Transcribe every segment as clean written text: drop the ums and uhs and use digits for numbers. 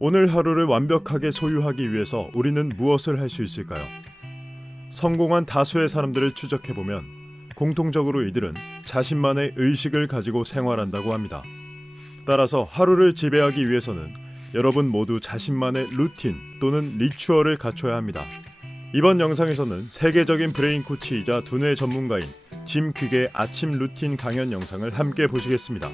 오늘 하루를 완벽하게 소유하기 위해서 우리는 무엇을 할 수 있을까요? 성공한 다수의 사람들을 추적해보면 공통적으로 이들은 자신만의 의식을 가지고 생활한다고 합니다. 따라서 하루를 지배하기 위해서는 여러분 모두 자신만의 루틴 또는 리추얼을 갖춰야 합니다. 이번 영상에서는 세계적인 브레인 코치이자 두뇌 전문가인 짐 퀵의 아침 루틴 강연 영상을 함께 보시겠습니다.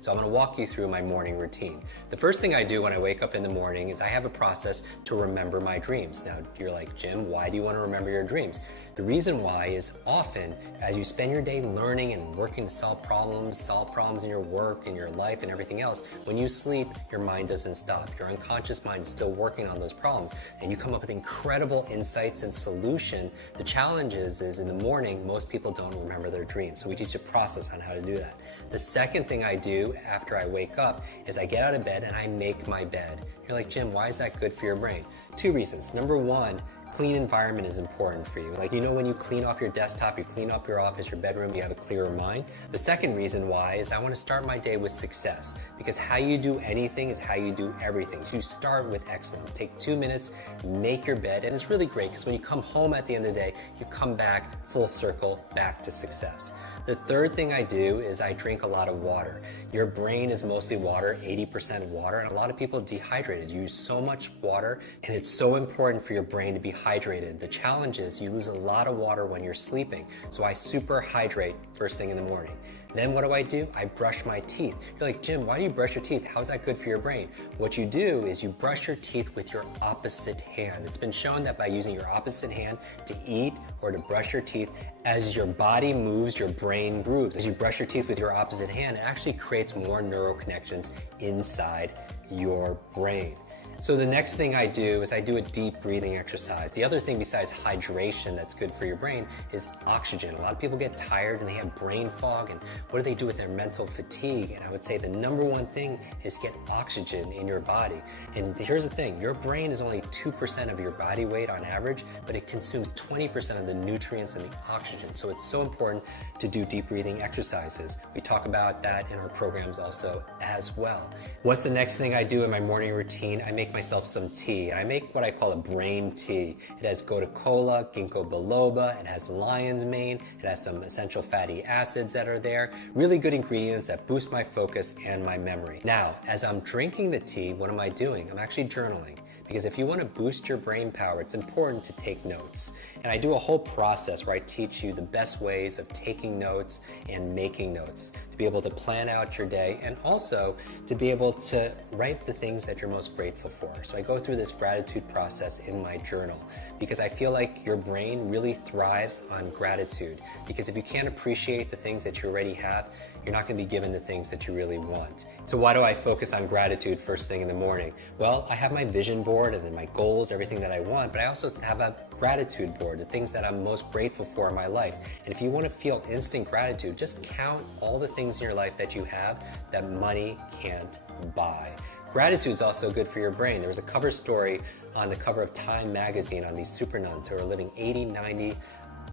So I'm going to walk you through my morning routine. The first thing I do when I wake up in the morning is I have a process to remember my dreams. Now, you're like, Jim, why do you want to remember your dreams? The reason why is often as you spend your day learning and working to solve problems in your work, in your life, and everything else, when you sleep, your mind doesn't stop. Your unconscious mind is still working on those problems, and you come up with incredible insights and solution. The challenge is in the morning, most people don't remember their dreams. So we teach a process on how to do that. The second thing I do after I wake up is I get out of bed and I make my bed. You're like, Jim, why is that good for your brain? Two reasons. Number one, clean environment is important for you. Like, when you clean off your desktop, you clean up your office, your bedroom, you have a clearer mind. The second reason why is I want to start my day with success, because how you do anything is how you do everything. So you start with excellence. Take 2 minutes, make your bed, and it's really great because when you come home at the end of the day, you come back full circle, back to success. The third thing I do is I drink a lot of water. Your brain is mostly water, 80% water, and a lot of people dehydrated. You use so much water, and it's so important for your brain to be hydrated. The challenge is you lose a lot of water when you're sleeping, so I super hydrate first thing in the morning. Then what do? I brush my teeth. You're like, Jim, why do you brush your teeth? How's that good for your brain? What you do is you brush your teeth with your opposite hand. It's been shown that by using your opposite hand to eat or to brush your teeth, as your body moves, your brain grooves. As you brush your teeth with your opposite hand, it actually creates more neural connections inside your brain. So the next thing I do is I do a deep breathing exercise. The other thing besides hydration that's good for your brain is oxygen. A lot of people get tired and they have brain fog, and what do they do with their mental fatigue? And I would say the number one thing is get oxygen in your body. And here's the thing, your brain is only 2% of your body weight on average, but it consumes 20% of the nutrients and the oxygen. So it's so important to do deep breathing exercises. We talk about that in our programs also as well. What's the next thing I do in my morning routine? I make myself some tea. I make what I call a brain tea. It has gotu kola, ginkgo biloba, it has lion's mane, it has some essential fatty acids that are there. Really good ingredients that boost my focus and my memory. Now, as I'm drinking the tea, what am I doing? I'm actually journaling. Because if you want to boost your brain power, it's important to take notes. And I do a whole process where I teach you the best ways of taking notes and making notes to be able to plan out your day and also to be able to write the things that you're most grateful for. So I go through this gratitude process in my journal because I feel like your brain really thrives on gratitude. Because if you can't appreciate the things that you already have, you're not going to be given the things that you really want. So why do I focus on gratitude first thing in the morning? Well, I have my vision board and then my goals, everything that I want, but I also have a gratitude board, the things that I'm most grateful for in my life. And if you want to feel instant gratitude, just count all the things in your life that you have that money can't buy. Gratitude is also good for your brain. There was a cover story on the cover of Time magazine on these super nuns who are living 80, 90,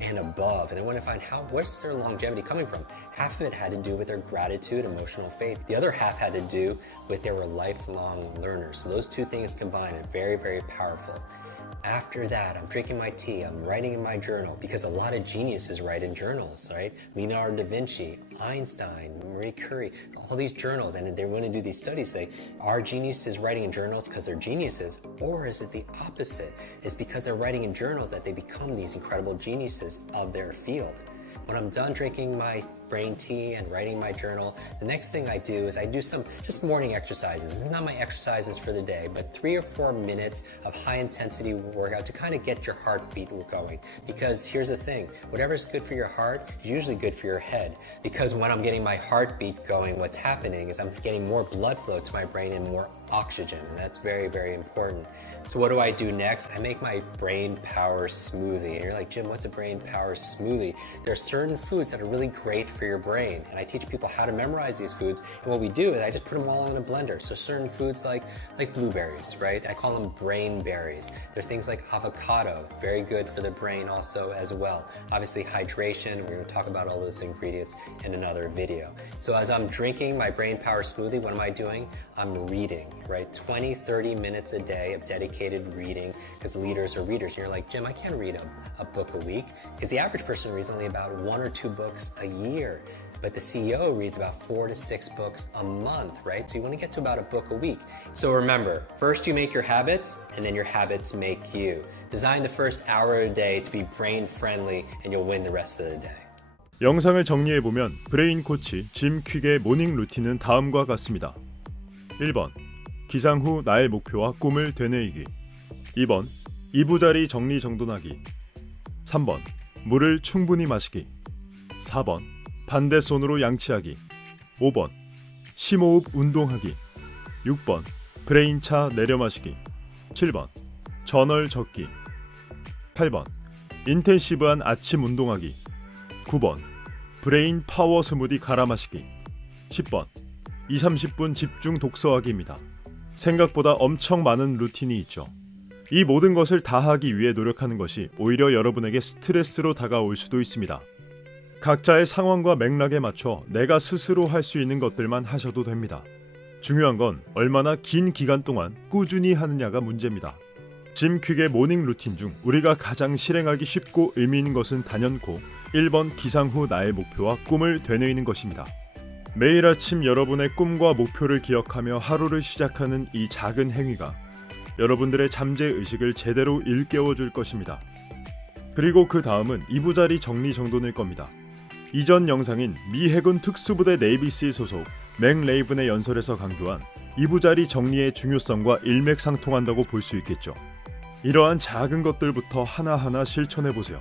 and above, and I want to find where's their longevity coming from. Half of it had to do with their gratitude, emotional faith. The other half had to do with they were lifelong learners. So those two things combined are very, very powerful. After that, I'm drinking my tea, I'm writing in my journal, because a lot of geniuses write in journals, right? Leonardo da Vinci, Einstein, Marie Curie, all these journals, and they want to do these studies, say, are geniuses writing in journals because they're geniuses, or is it the opposite? It's because they're writing in journals that they become these incredible geniuses of their field. When I'm done drinking my brain tea and writing my journal, the next thing I do is I do some just morning exercises. This is not my exercises for the day, but 3 or 4 minutes of high intensity workout to kind of get your heartbeat going. Because here's the thing, whatever's good for your heart is usually good for your head. Because when I'm getting my heartbeat going, what's happening is I'm getting more blood flow to my brain and more oxygen, and that's very, very important. So what do I do next? I make my brain power smoothie. And you're like, Jim, what's a brain power smoothie? There are certain foods that are really great for for your brain. And I teach people how to memorize these foods. And what we do is I just put them all in a blender. So certain foods like blueberries, right? I call them brain berries. There are things like avocado, very good for the brain also as well. Obviously hydration, we're going to talk about all those ingredients in another video. So as I'm drinking my brain power smoothie, what am I doing? I'm reading, right? 20, 30 minutes a day of dedicated reading, because leaders are readers. And you're like, Jim, I can't read a book a week, because the average person reads only about 1 or 2 books a year. But the CEO reads about 4 to 6 books a month, right? So you want to get to about a book a week. So remember, first you make your habits, and then your habits make you. Design the first hour a day to be brain friendly, and you'll win the rest of the day. 영상을 정리해보면 브레인 코치 짐 퀵의 모닝 루틴은 다음과 같습니다. 1번, 기상 후 나의 목표와 꿈을 되뇌이기. 2번, 이부자리 정리정돈하기. 3번, 물을 충분히 마시기. 4번, 반대 손으로 양치하기. 5번, 심호흡 운동하기. 6번, 브레인차 내려 마시기. 7번, 저널 적기. 8번, 인텐시브한 아침 운동하기. 9번, 브레인 파워 스무디 갈아 마시기. 10번, 20-30분 집중 독서하기입니다. 생각보다 엄청 많은 루틴이 있죠. 이 모든 것을 다 하기 위해 노력하는 것이 오히려 여러분에게 스트레스로 다가올 수도 있습니다. 각자의 상황과 맥락에 맞춰 내가 스스로 할 수 있는 것들만 하셔도 됩니다. 중요한 건 얼마나 긴 기간 동안 꾸준히 하느냐가 문제입니다. 짐 퀵의 모닝 루틴 중 우리가 가장 실행하기 쉽고 의미 있는 것은 단연코 1번 기상 후 나의 목표와 꿈을 되뇌이는 것입니다. 매일 아침 여러분의 꿈과 목표를 기억하며 하루를 시작하는 이 작은 행위가 여러분들의 잠재의식을 제대로 일깨워줄 것입니다. 그리고 그 다음은 이부자리 정리정돈일 겁니다. 이전 영상인 미 해군 특수부대 네이비시 소속 맥 레이븐의 연설에서 강조한 이부자리 정리의 중요성과 일맥상통한다고 볼 수 있겠죠. 이러한 작은 것들부터 하나하나 실천해보세요.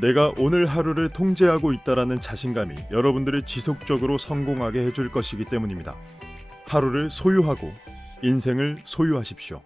내가 오늘 하루를 통제하고 있다라는 자신감이 여러분들을 지속적으로 성공하게 해줄 것이기 때문입니다. 하루를 소유하고 인생을 소유하십시오.